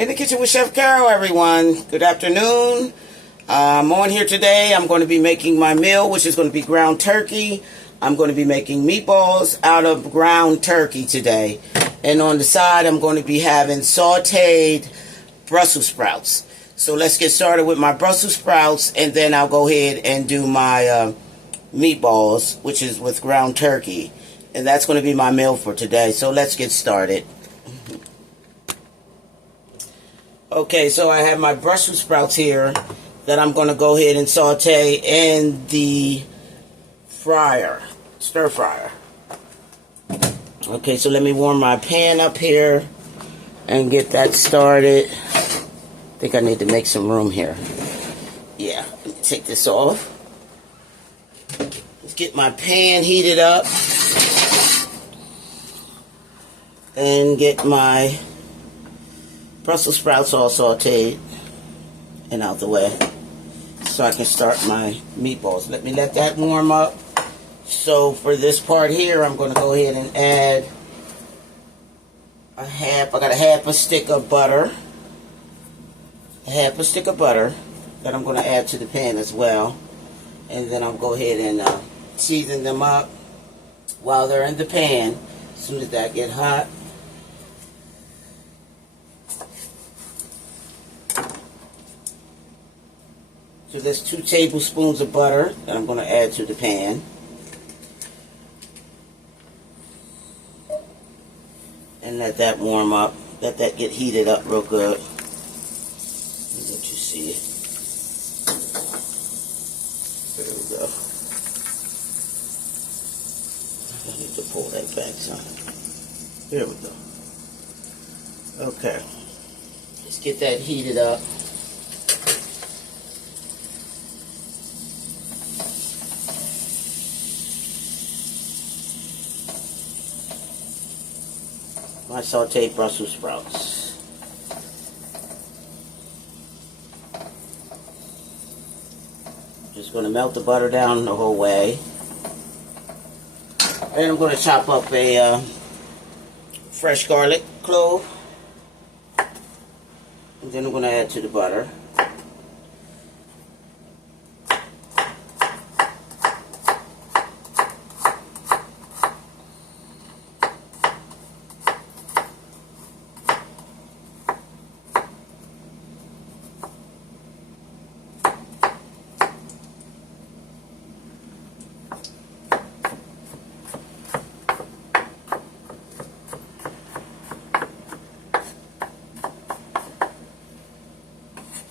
In the kitchen with Chef Carol, everyone. Good afternoon. I'm on here today. I'm going to be making my meal, which is going to be ground turkey. I'm going to be making meatballs out of ground turkey today. And on the side, I'm going to be having sauteed Brussels sprouts. So let's get started with my Brussels sprouts, and then I'll go ahead and do my meatballs, which is with ground turkey. And that's going to be my meal for today. So let's get started. Okay, so I have my Brussels sprouts here that I'm going to go ahead and saute in the stir fryer. Okay, so let me warm my pan up here and get that started. I think I need to make some room here. Yeah, let me take this off. Let's get my pan heated up and get my Brussels sprouts all sauteed and out the way so I can start my meatballs. Let me let that warm up. So for this part here, I'm going to go ahead and add I got a half a stick of butter. That I'm going to add to the pan as well. And then I'll go ahead and season them up while they're in the pan. As soon as that get hot. So there's 2 tablespoons of butter that I'm going to add to the pan. And let that warm up. Let that get heated up real good. Let you see it. There we go. I need to pull that back some. There we go. Okay. Let's get that heated up. My sauteed Brussels sprouts. Just going to melt the butter down the whole way. And I'm going to chop up a fresh garlic clove. And then I'm going to add to the butter.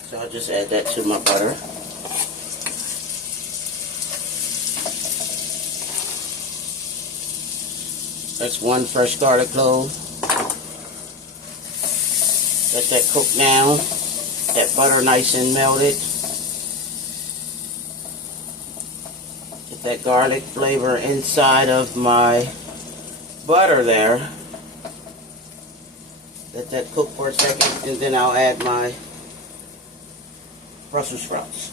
So I'll just add that to my butter. That's 1 fresh garlic clove. Let that cook down. That butter nice and melted. Get that garlic flavor inside of my butter there. Let that cook for a second, and then I'll add my Brussels sprouts.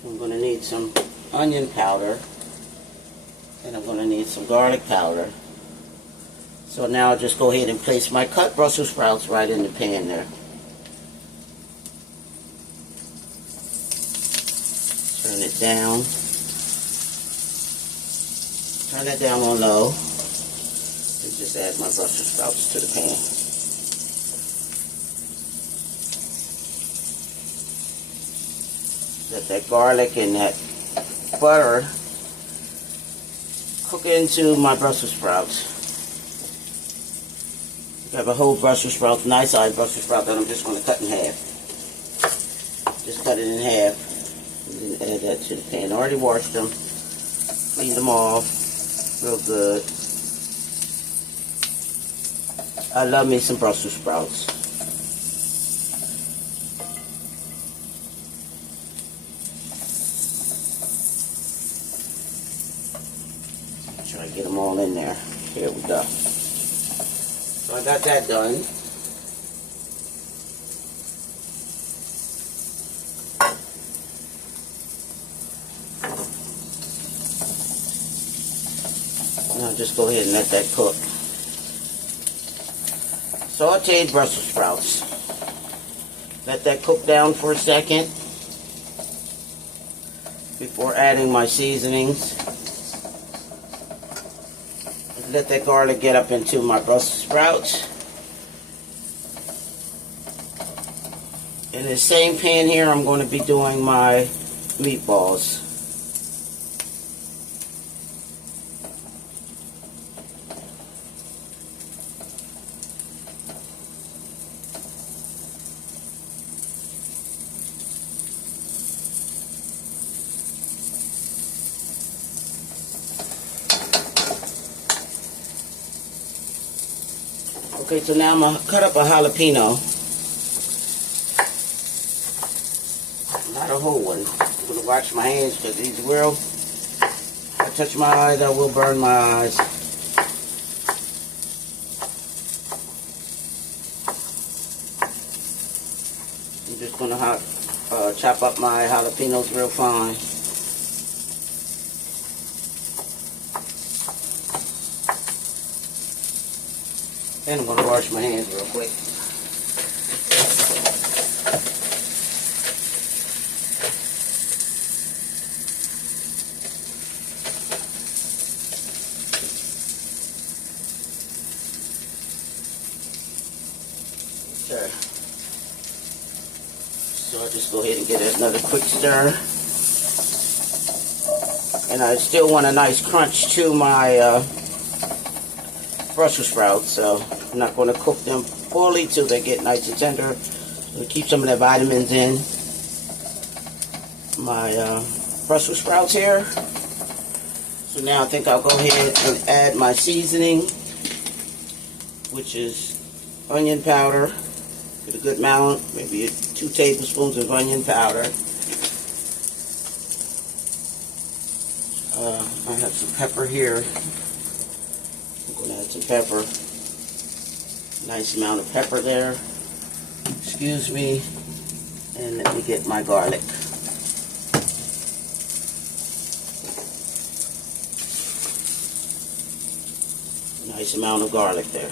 So I'm going to need some onion powder, and I'm going to need some garlic powder. So now I'll just go ahead and place my cut Brussels sprouts right in the pan there. Turn it down. Turn that down on low. And just add my Brussels sprouts to the pan. Let that garlic and that butter cook into my Brussels sprouts. I have a whole Brussels sprout, nice sized Brussels sprout that I'm just going to cut in half. Just cut it in half and then add that to the pan. I already washed them, cleaned them off real good. I love me some Brussels sprouts. Try to get them all in there. Here we go. So I got that done. And I'll just go ahead and let that cook. sauteed Brussels sprouts. Let that cook down for a second before adding my seasonings. Let that garlic get up into my Brussels sprouts. In the same pan here, I'm going to be doing my meatballs. Okay, so now I'm going to cut up a jalapeno. Not a whole one. I'm going to wash my hands because these will, if I touch my eyes, I will burn my eyes. I'm just going to chop up my jalapenos real fine. And I'm going to wash my hands real quick. Okay. So I'll just go ahead and get another quick stir. And I still want a nice crunch to my Brussels sprouts, so I'm not going to cook them fully till they get nice and tender. I'm going to keep some of the vitamins in my Brussels sprouts here. So now I think I'll go ahead and add my seasoning, which is onion powder. Get a good amount, maybe 2 tablespoons of onion powder. I have some pepper here. I'm going to add some pepper. Nice amount of pepper there. Excuse me. And let me get my garlic. Nice amount of garlic there.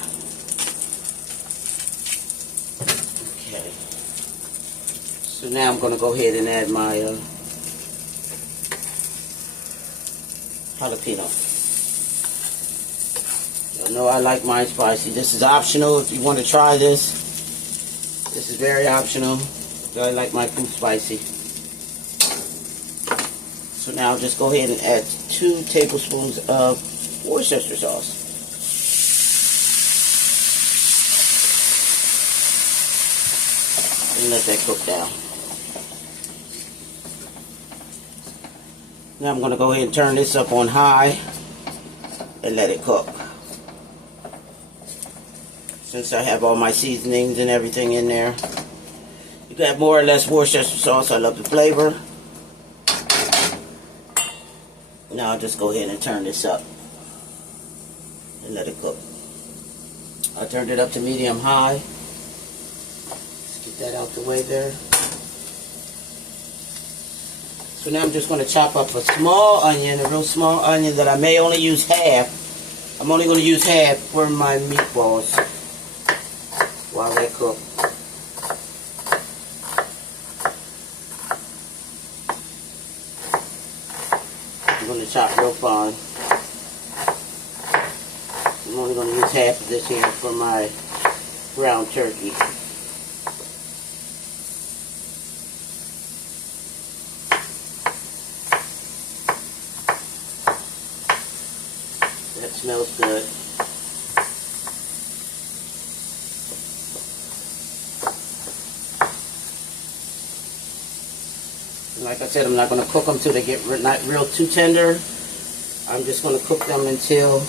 Okay. So now I'm going to go ahead and add my jalapeno. You know I like mine spicy. This is optional if you want to try this. This is very optional. I like my food spicy. So now I'll just go ahead and add 2 tablespoons of Worcestershire sauce. And let that cook down. Now I'm going to go ahead and turn this up on high and let it cook. Since I have all my seasonings and everything in there. You can have more or less Worcestershire sauce. I love the flavor. Now I'll just go ahead and turn this up and let it cook. I turned it up to medium high. Let's get that out the way there. So now I'm just going to chop up a small onion, a real small onion that I may only use half. I'm only going to use half for my meatballs while they cook. I'm going to chop real fine. I'm only going to use half of this here for my ground turkey. That smells good. And like I said, I'm not going to cook them till they get not real too tender. I'm just going to cook them until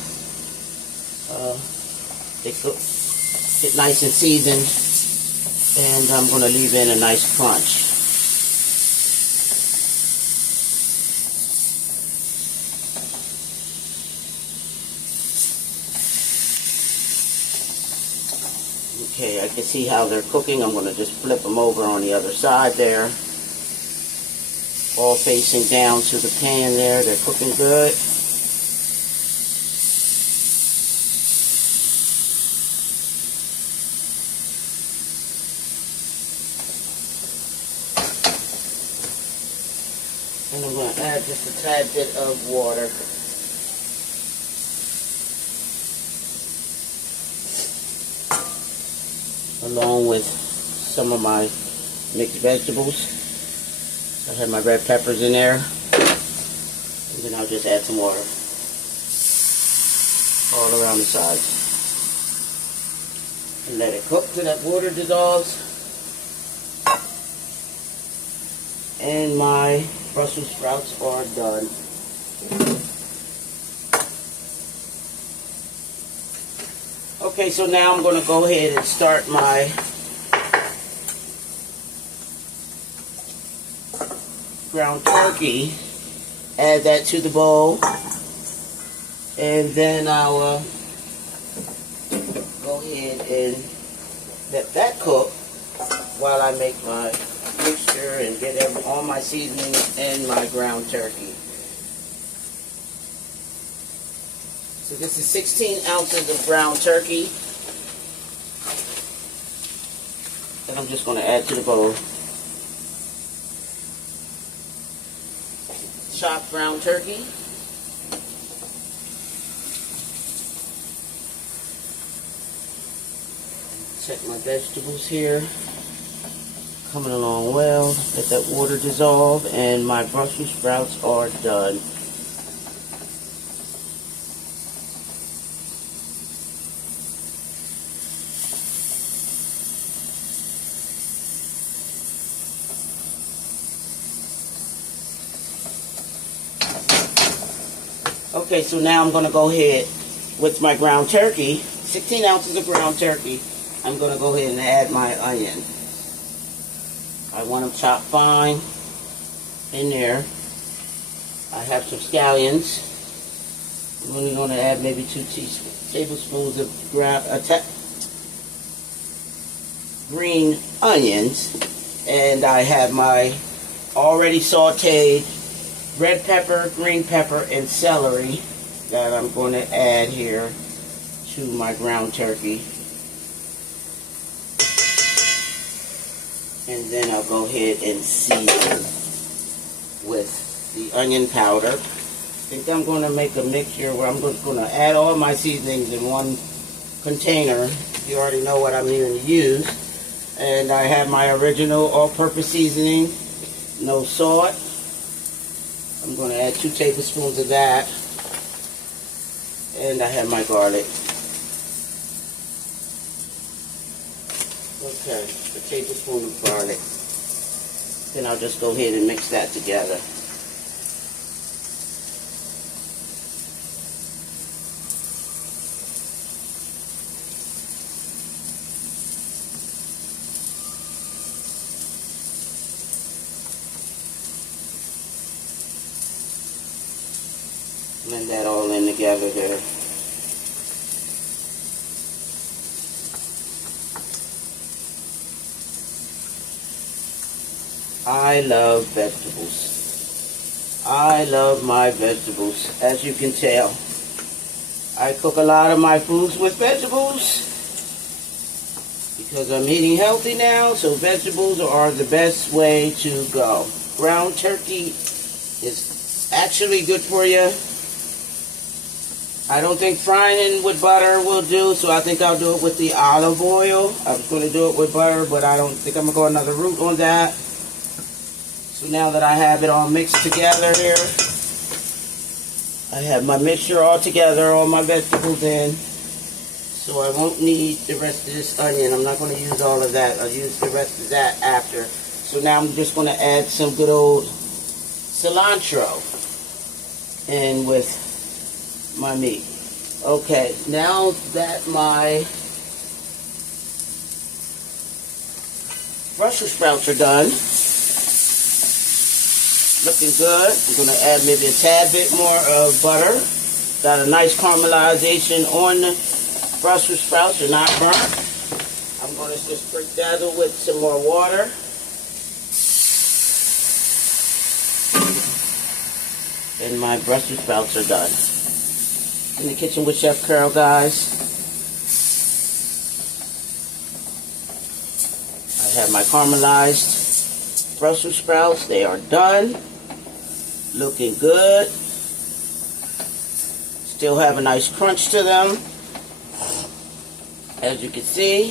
they get nice and seasoned, and I'm going to leave in a nice crunch. Okay, I can see how they're cooking. I'm going to just flip them over on the other side there. All facing down to the pan there. They're cooking good. And I'm going to add just a tad bit of water. Along with some of my mixed vegetables. I have my red peppers in there. And then I'll just add some water all around the sides. And let it cook till that water dissolves. And my Brussels sprouts are done. Okay, so now I'm going to go ahead and start my ground turkey. Add that to the bowl. And then I'll go ahead and let that cook while I make my mixture and get all my seasonings and my ground turkey. So this is 16 ounces of ground turkey that I'm just going to add to the bowl. Chopped ground turkey. Check my vegetables here. Coming along well. Let that water dissolve, and my Brussels sprouts are done. Okay, so now I'm going to go ahead with my ground turkey, 16 ounces of ground turkey. I'm going to go ahead and add my onion. I want them chopped fine in there. I have some scallions. I'm only going to add maybe 2 tablespoons of green onions. And I have my already sauteed red pepper, green pepper, and celery that I'm going to add here to my ground turkey. And then I'll go ahead and season with the onion powder. I think I'm going to make a mixture where I'm just going to add all my seasonings in one container. You already know what I'm going to use. And I have my original all-purpose seasoning, no salt. I'm going to add 2 tablespoons of that. And I have my garlic. Okay, a tablespoon of garlic. Then I'll just go ahead and mix that together. Blend that all in together there. I love vegetables. I love my vegetables, as you can tell. I cook a lot of my foods with vegetables because I'm eating healthy now, so vegetables are the best way to go. Ground turkey is actually good for you. I don't think frying it with butter will do, so I think I'll do it with the olive oil. I was going to do it with butter, but I don't think I'm going to go another route on that. So now that I have it all mixed together here, I have my mixture all together, all my vegetables in. So I won't need the rest of this onion. I'm not going to use all of that. I'll use the rest of that after. So now I'm just going to add some good old cilantro in with my meat. Okay, now that my Brussels sprouts are done, looking good, I'm going to add maybe a tad bit more of butter. Got a nice caramelization on the Brussels sprouts, they're not burnt. I'm going to just sprinkle with some more water. And my Brussels sprouts are done. In the kitchen with Chef Carol, guys. I have my caramelized Brussels sprouts. They are done. Looking good. Still have a nice crunch to them, as you can see.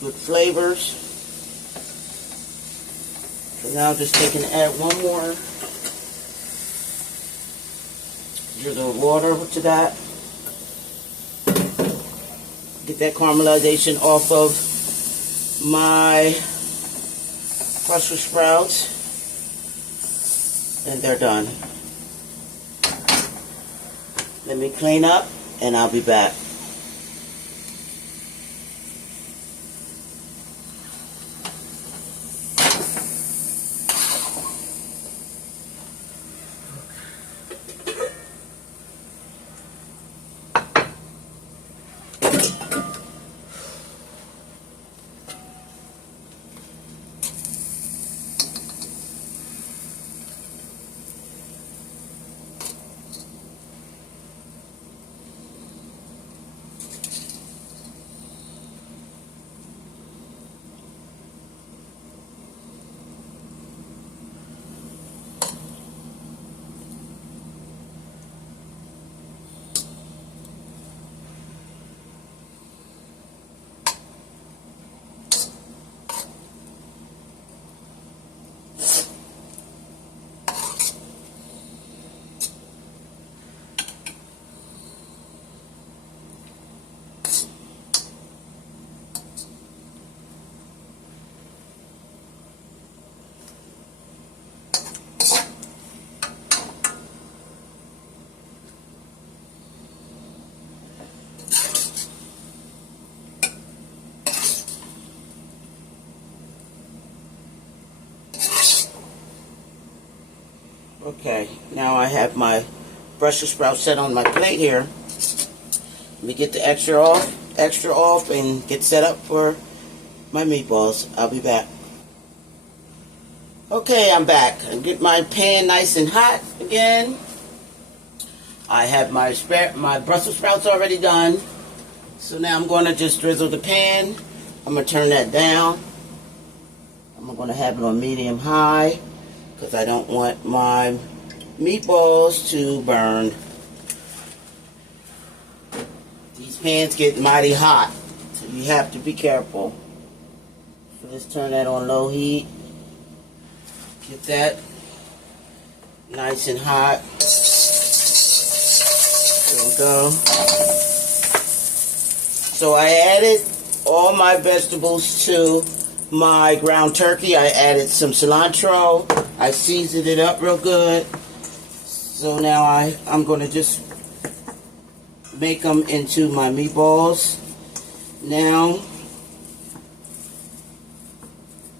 Good flavors. So now just taking to add one more drizzle of water to that. Get that caramelization off of my Brussels sprouts, and they're done. Let me clean up and I'll be back. Okay, now I have my Brussels sprouts set on my plate here. Let me get the extra off and get set up for my meatballs. I'll be back. Okay, I'm back. I get my pan nice and hot again. I have my Brussels sprouts already done. So now I'm going to just drizzle the pan. I'm going to turn that down. I'm going to have it on medium high, because I don't want my meatballs to burn. These pans get mighty hot, so you have to be careful. So just turn that on low heat. Get that nice and hot. There we go. So I added all my vegetables to my ground turkey. I added some cilantro. I seasoned it up real good. So now I'm going to just make them into my meatballs. Now,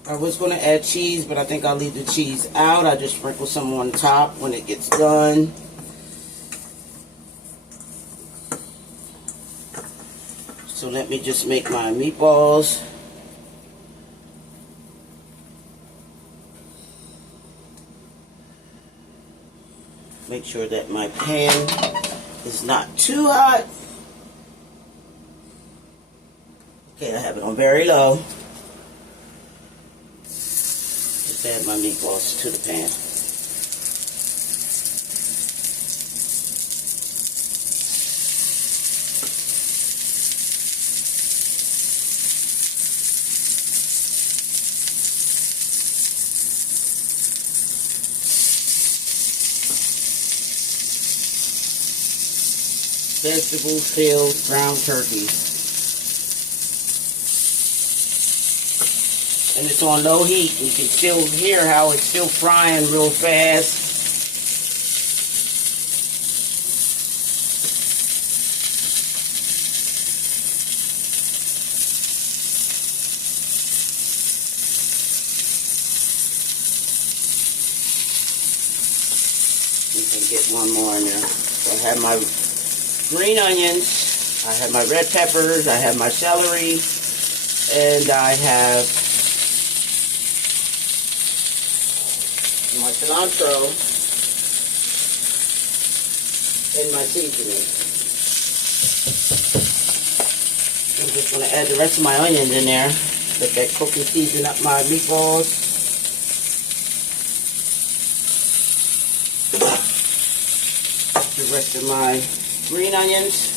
I was going to add cheese, but I think I'll leave the cheese out. I just sprinkle some on top when it gets done. So let me just make my meatballs. Make sure that my pan is not too hot. Okay, I have it on very low. Just add my meatballs to the pan. Vegetable-filled ground turkey. And it's on low heat. You can still hear how it's still frying real fast. You can get one more in there. So I have my green onions, I have my red peppers, I have my celery, and I have my cilantro and my seasoning. I'm just going to add the rest of my onions in there. Let that cook and season up my meatballs. The rest of my green onions.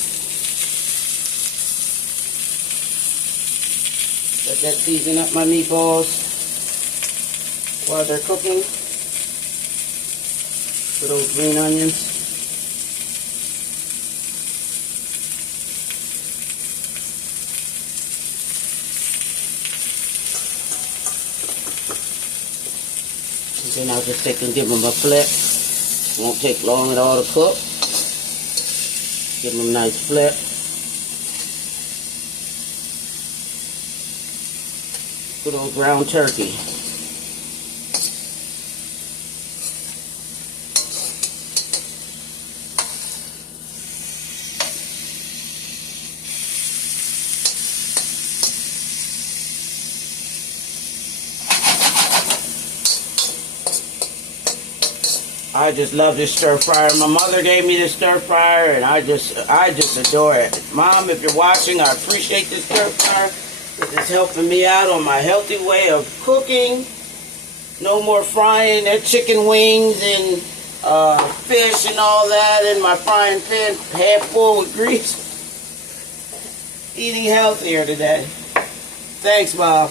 Let that season up my meatballs while they're cooking. For those green onions. And then I'll just take and give them a flip. Won't take long at all to cook. Give them a nice flip. Good old ground turkey. I just love this stir fryer. My mother gave me this stir fryer, and I just adore it. Mom, if you're watching, I appreciate this stir fryer. It's helping me out on my healthy way of cooking. No more frying that chicken wings and fish and all that in my frying pan half full with grease. Eating healthier today. Thanks, Bob.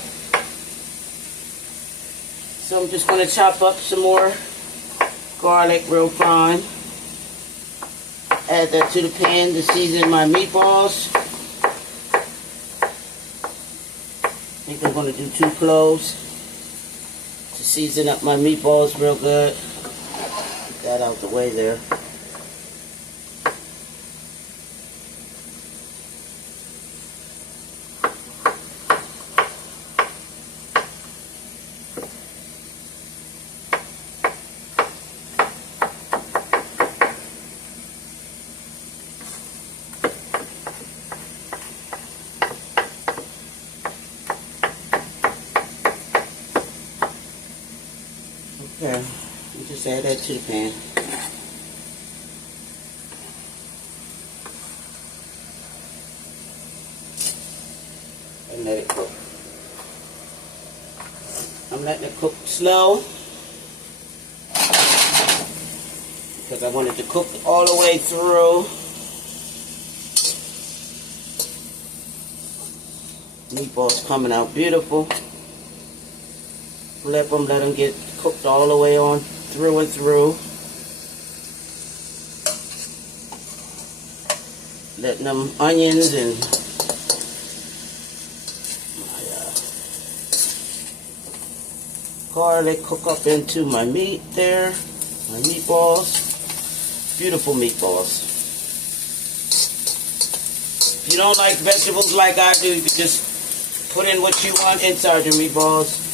So I'm just going to chop up some more garlic real fine. Add that to the pan to season my meatballs. I think I'm going to do 2 cloves to season up my meatballs real good. Get that out the way there. Okay, you just add that to the pan. And let it cook. I'm letting it cook slow because I want it to cook all the way through. Meatballs coming out beautiful. Flip them, let them get cooked all the way on through and through. Letting them onions and my garlic cook up into my meat there. My meatballs. Beautiful meatballs. If you don't like vegetables like I do, you can just put in what you want inside your meatballs.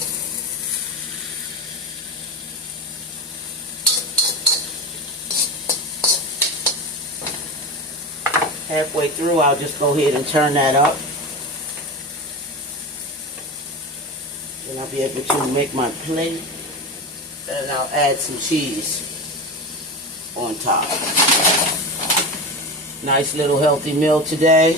Halfway through, I'll just go ahead and turn that up. Then I'll be able to make my plate. And I'll add some cheese on top. Nice little healthy meal today.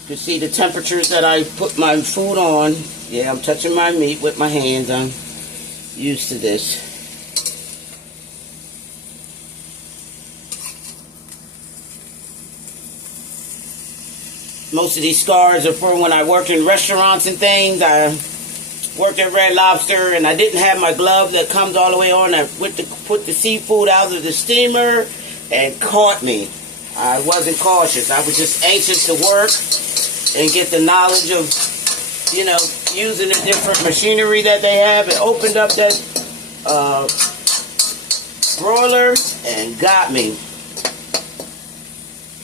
You can see the temperatures that I put my food on. Yeah, I'm touching my meat with my hands. I'm used to this. Most of these scars are for when I worked in restaurants and things. I worked at Red Lobster and I didn't have my glove that comes all the way on. I went to put the seafood out of the steamer and caught me. I wasn't cautious. I was just anxious to work and get the knowledge of, you know, using the different machinery that they have. It opened up that broiler and got me.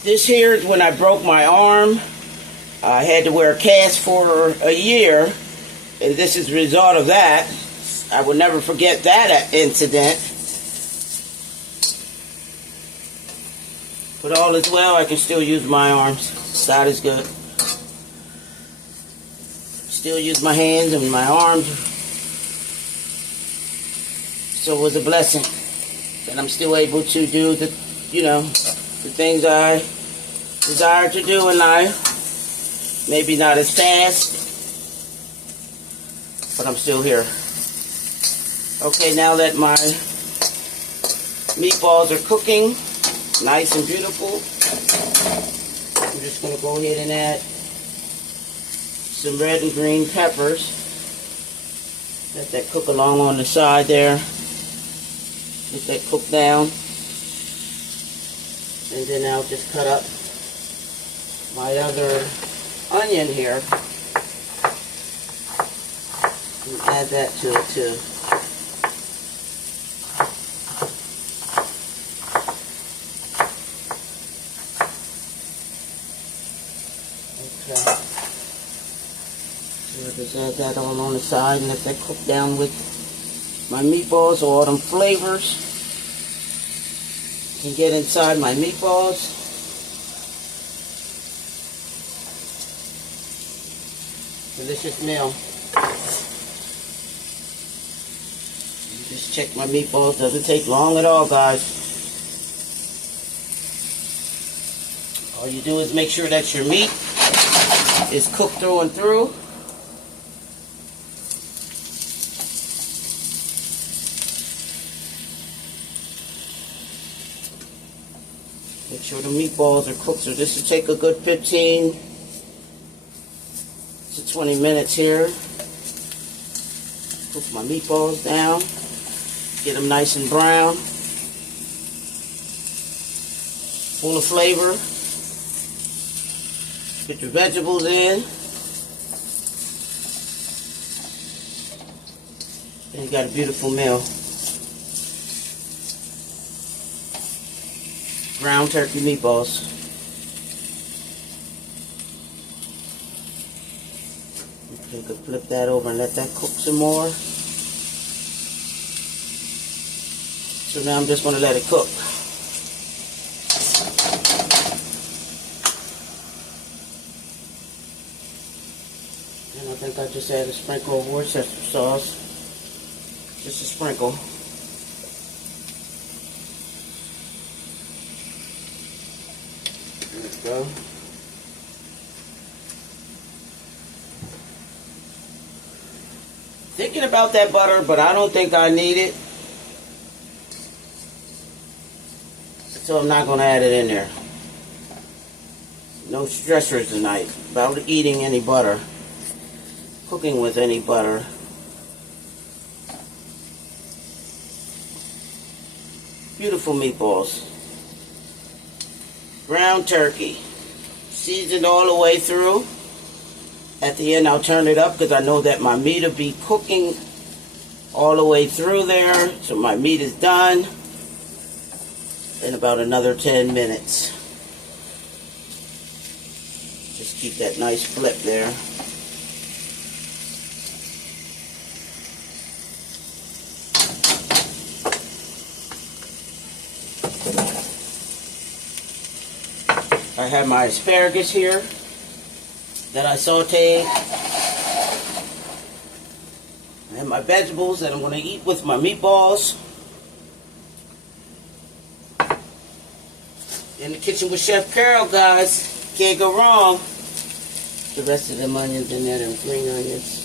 This here is when I broke my arm. I had to wear a cast for a year, and this is the result of that. I will never forget that incident. But all is well, I can still use my arms. God is good. Still use my hands and my arms. So it was a blessing that I'm still able to do the, you know, the things I desire to do in life. Maybe not as fast, but I'm still here. Okay, now that my meatballs are cooking, nice and beautiful, I'm just going to go ahead and add some red and green peppers. Let that cook along on the side there. Let that cook down. And then I'll just cut up my other onion here and add that to it too. Okay. So I'll just add that on the side and let that cook down with my meatballs, so all them flavors can get inside my meatballs. Delicious meal. Just check my meatballs. Doesn't take long at all, guys. All you do is make sure that your meat is cooked through and through. Make sure the meatballs are cooked. So this will take a good 15 to 20 minutes here. Cook my meatballs down. Get them nice and brown. Full of flavor. Get your vegetables in. And you got a beautiful meal. Ground turkey meatballs. You can flip that over and let that cook some more. So now I'm just going to let it cook. And I think I just added a sprinkle of Worcestershire sauce. Just a sprinkle. There we go. Thinking about that butter, but I don't think I need it. So I'm not going to add it in there. No stressors tonight about eating any butter. Cooking with any butter. Beautiful meatballs. Ground turkey. Seasoned all the way through. At the end I'll turn it up because I know that my meat will be cooking all the way through there. So my meat is done in about another 10 minutes. Just keep that nice flip there. I have my asparagus here that I sauteed. I have my vegetables that I'm going to eat with my meatballs. In the kitchen with Chef Carol, guys. Can't go wrong. The rest of them onions in there, them green onions.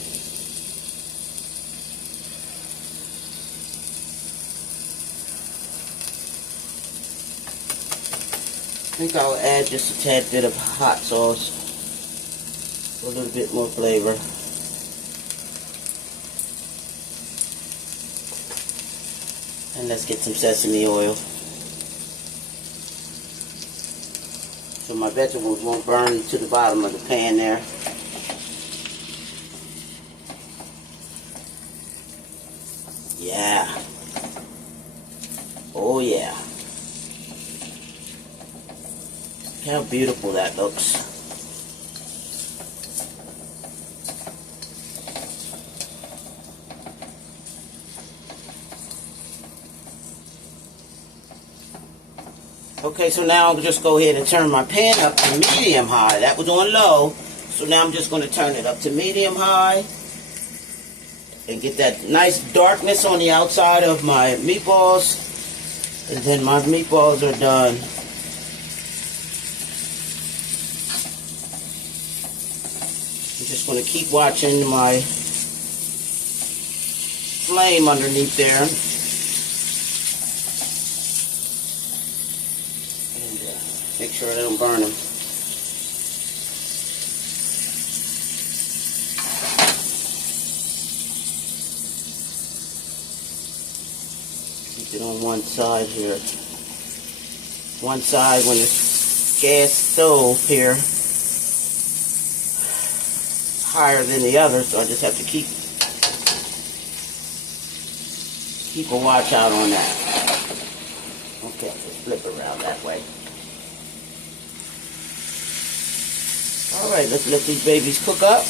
I think I'll add just a tad bit of hot sauce for a little bit more flavor. And let's get some sesame oil. So my vegetables won't burn to the bottom of the pan there. Yeah. Oh yeah. Look how beautiful that looks. Okay, so now I'll just go ahead and turn my pan up to medium high. That was on low, so now I'm just going to turn it up to medium high and get that nice darkness on the outside of my meatballs. And then my meatballs are done. just going to keep watching my flame underneath there. And make sure I don't burn them. Keep it on one side here. One side when it's gas stove here higher than the other, so I just have to keep a watch out on that. Okay, just flip around that way. Alright, let's let these babies cook up.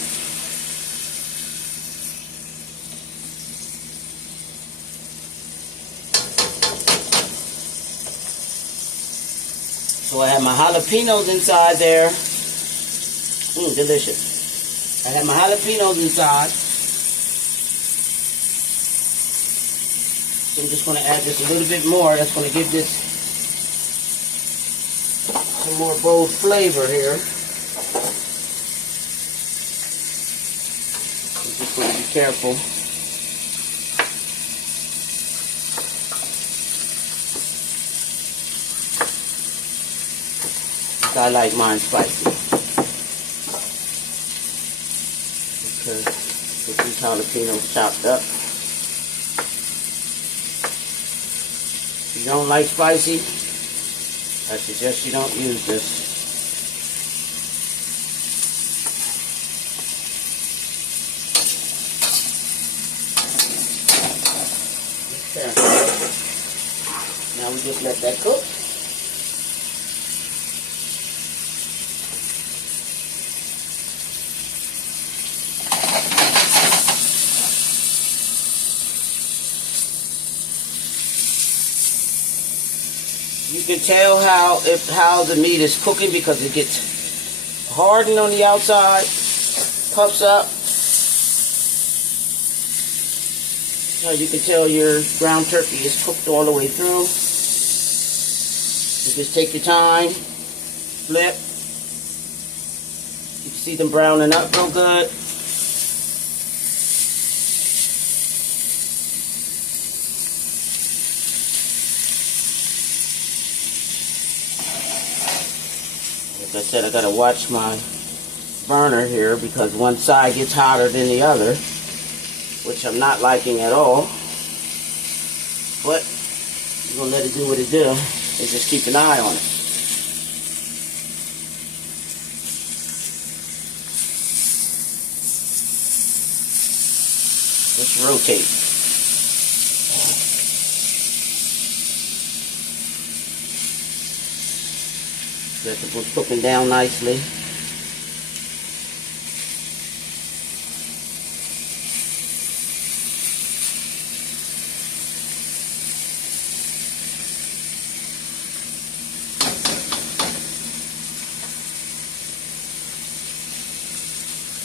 So I have my jalapenos inside there. Delicious. I have my jalapenos inside. So I'm just going to add just a little bit more. That's going to give this some more bold flavor here. I'm just going to be careful. I like mine spicy. Okay, get these jalapenos chopped up. If you don't like spicy, I suggest you don't use this. Okay. Now we just let that cook. You can tell how the meat is cooking because it gets hardened on the outside, puffs up. So you can tell your ground turkey is cooked all the way through. You just take your time, flip. You can see them browning up real good. Like I said, I gotta watch my burner here because one side gets hotter than the other, which I'm not liking at all. But you're gonna let it do what it do and just keep an eye on it. Just rotate. Vegetables cooking down nicely.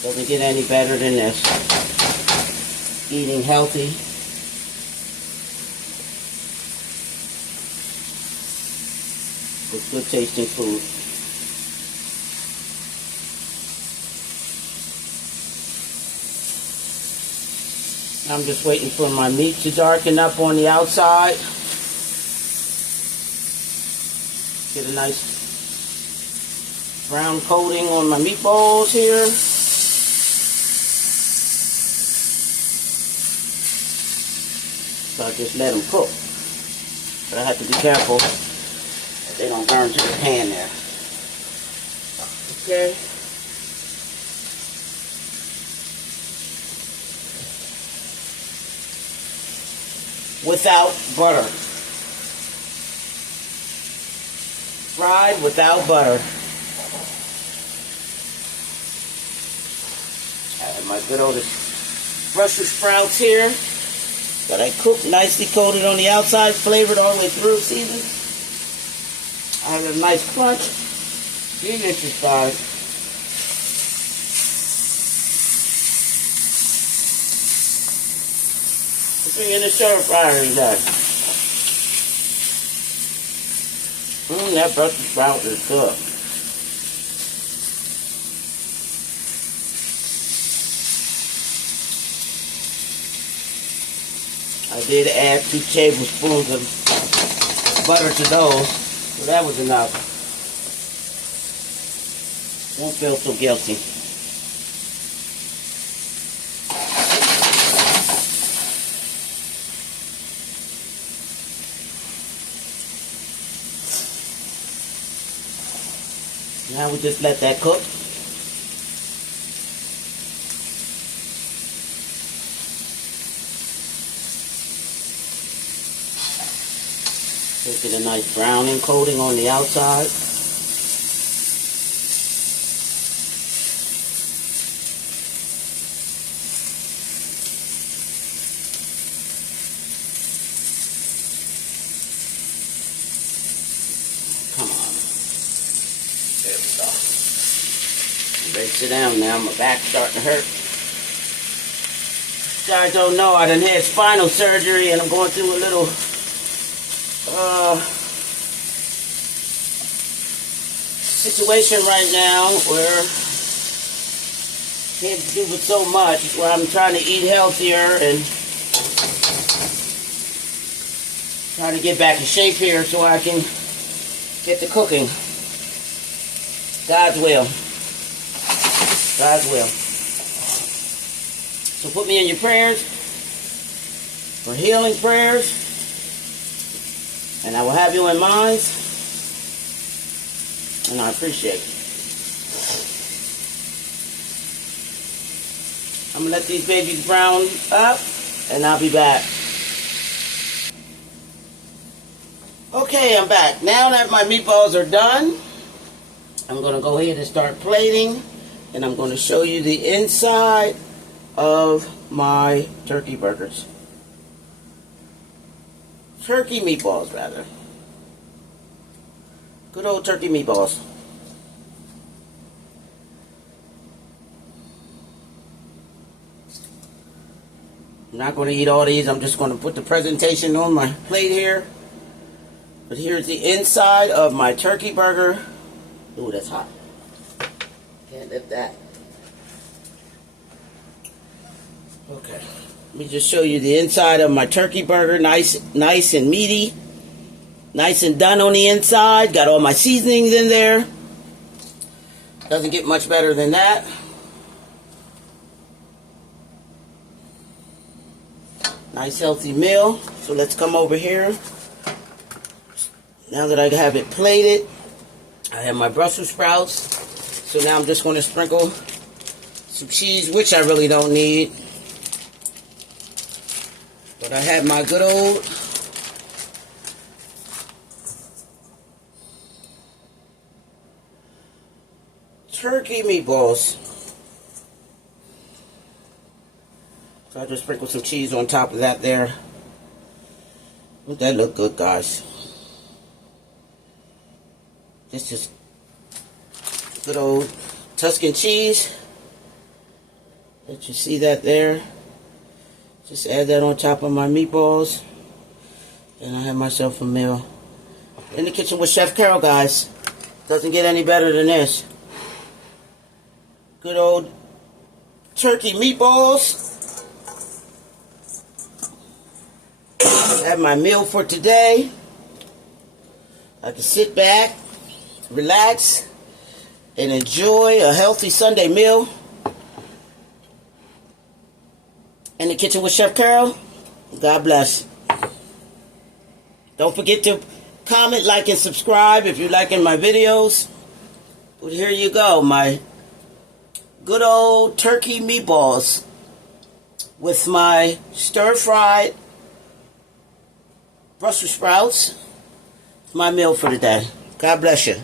Doesn't get any better than this. Eating healthy. With good tasting food. I'm just waiting for my meat to darken up on the outside. Get a nice brown coating on my meatballs here. So I just let them cook. But I have to be careful that they don't burn to the pan there. Okay. Without butter. Fried without butter. I have my good old Brussels sprouts here that I cooked, nicely coated on the outside, flavored all the way through, seasoned. I have a nice crunch. Delicious, guys. Let's bring in the stir fryer today. That Brussels sprout is good. I did add 2 tablespoons of butter to those, so that was enough. Won't feel so guilty. Now we just let that cook. Get a nice browning coating on the outside. Come on. There we go. I'm ready to sit down now. My back's starting to hurt. You guys don't know, I done had spinal surgery and I'm going through a little situation right now where can't do with so much, where I'm trying to eat healthier and trying to get back in shape here so I can get to cooking. God's will. God's will. So put me in your prayers for healing prayers. And I will have you in mind, and I appreciate it. I'm going to let these babies brown up, and I'll be back. Okay, I'm back. Now that my meatballs are done, I'm going to go ahead and start plating, and I'm going to show you the inside of my turkey burgers. Turkey meatballs, rather. Good old turkey meatballs. I'm not going to eat all these. I'm just going to put the presentation on my plate here. But here's the inside of my turkey burger. Ooh, that's hot. Can't lift that. Okay. Let me just show you the inside of my turkey burger. Nice and meaty. Nice and done on the inside. Got all my seasonings in there. Doesn't get much better than that. Nice healthy meal. So let's come over here. Now that I have it plated, I have my Brussels sprouts. So now I'm just going to sprinkle some cheese, which I really don't need. But I have my good old turkey meatballs. So I just sprinkle some cheese on top of that there. Would that look good, guys? This is good old Tuscan cheese. Let you see that there. Just add that on top of my meatballs. And I have myself a meal. In the kitchen with Chef Carol, guys. Doesn't get any better than this. Good old turkey meatballs. I have my meal for today. I can sit back, relax, and enjoy a healthy Sunday meal. In the kitchen with Chef Carol. God bless. Don't forget to comment, like, and subscribe if you're liking my videos. But here you go, my good old turkey meatballs with my stir-fried Brussels sprouts. My meal for the day. God bless you.